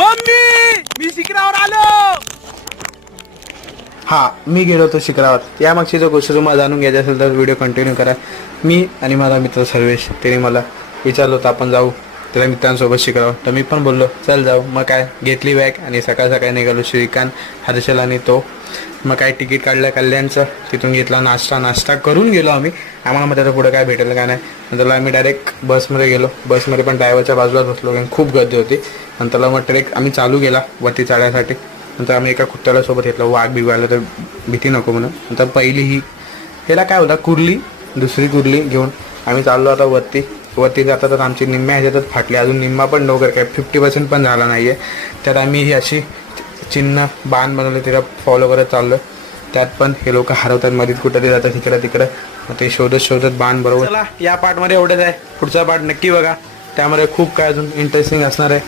Mummy मी शिखरावर आलो. हा मी गेलो होतो शिखरावर. या मागची जर गोष्ट तुम्हाला जाणून घ्यायची असेल तर व्हिडिओ कंटिन्यू करा. मी आणि माझा मित्र सर्वेश त्याने मला विचारलं होतं आपण जाऊ त्याला मित्रांसोबत शिखरावर. तर मी पण बोललो चल जाऊ. मग काय घेतली बॅग आणि सकाळ सकाळी निघालो. श्रीकांत, हर्षल आणि तो. मग काय तिकीट काढलं कल्याणचं. तिथून घेतला नाश्ता करून गेलो आम्ही. आम्हाला मग त्याचं पुढं काय भेटेल का नाही. नंतर आम्ही डायरेक्ट बसमध्ये गेलो. बसमध्ये पण ड्रायव्हरच्या बाजूलाच बसलो कारण खूप गर्दी होती. नंतरला मग ट्रेक आम्ही चालू केला वरती चढण्यासाठी. नंतर आम्ही एका कुत्र्याला सोबत घेतलं. वाघ बिघायला तर भीती नको म्हणून. नंतर पहिली ही ह्याला काय होता कुर्ली, दुसरी कुर्ली घेऊन आम्ही चाललो आता वरती जाता तर आमची निम्म्या ह्याच्यातच फाटली. अजून निम्मा पण लवकर काय 50% पण झाला नाही आहे. त्यात आम्ही ही अशी चिन्ह बाण बनवले तिला फॉलो करत चाललो. त्यात पण हे लोक हरवतात मध्येच कुठं ते जातात तिकडं. मग ते शोधत बाण बरोबर. चला या पार्टमध्ये एवढंच आहे. पुढचा पार्ट नक्की बघा. त्यामध्ये खूप काय अजून इंटरेस्टिंग असणार आहे.